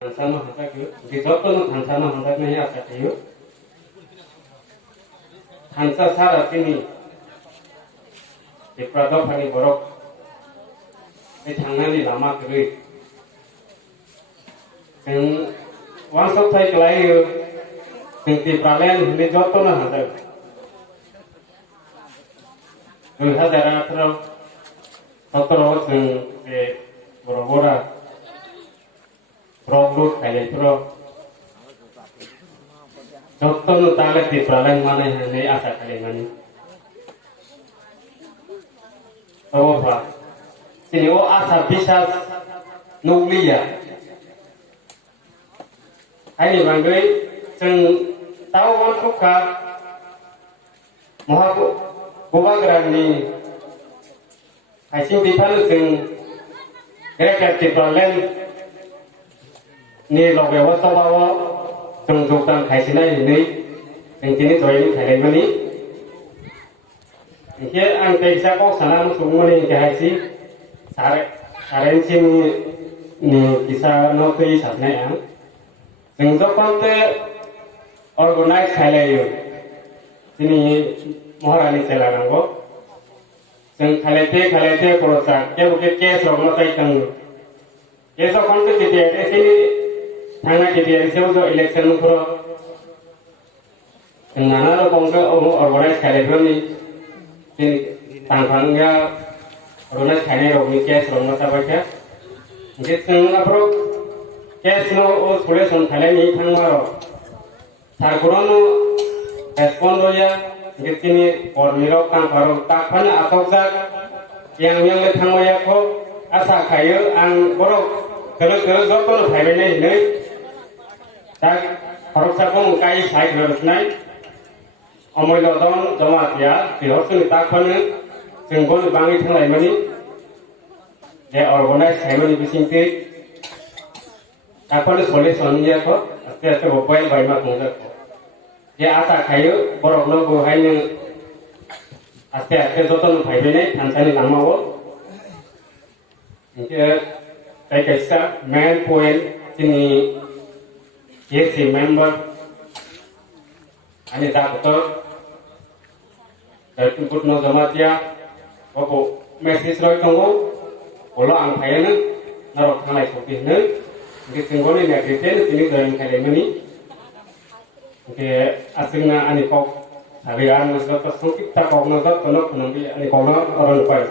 Sama hasaku, di jotono sama hasak nahi asakayu. Hansa sara kini, di pradop hani borok, di tangan di lama kiri. Yang wangsat saya kelayu, yang di pralen di jotono hasak. Lihat darah terus, satu yang di borobora. Robot kayak itu, contoh nutalek di pralan mana yang ini asa kalian oh apa? Sini oh asa bisa nulia. Ini banggai, seng tahu kan suka, mau buka gerani, hasil di mana seng mereka di pralan ni log ya waktu bawa jungjukan kaisina ini ini join kalian ini ini angkai siapa salam semua ni kaisi saren sih ni kisah notri sabna yang jungjukan te organize kalian ini maharani celakan ko jung kalian te proses ya bukan kes log notri kan kesok konten kita ini Thana kita risau jo election pro, nana lo kongka organize kalian ni, tangkangnya organize kalian orang kes orang mata baca, jadi tengah pro kes no solution kalian ni tangmaro, tharkuran no respond ya, jadi ni ormirok tangkaro takkan atau jak yang le tangmaya ko asa kayu ang borok kalau doktor hari ni tak harus aku mengkai saya harusnya omoi lodon jawab ya tidak harus tak pun jenggol bangi thanglai mani dia organize saya mani bisingti tak pun solution dia ko aste mobile by mak mungkin dia asa kayu borok no go hai ni aste joton bhai bene thansani langmao ini saya kisah main point ini yes member ani tak betul dari input no jamatia opo message loi tunggu ola ang phayana narok thanai sopis ne ngi singgoni ne kriten sini dari kalian ini ke asingna ani kok sabian masuk ke sukit tak kok masuk kono kono ani kono orang lupa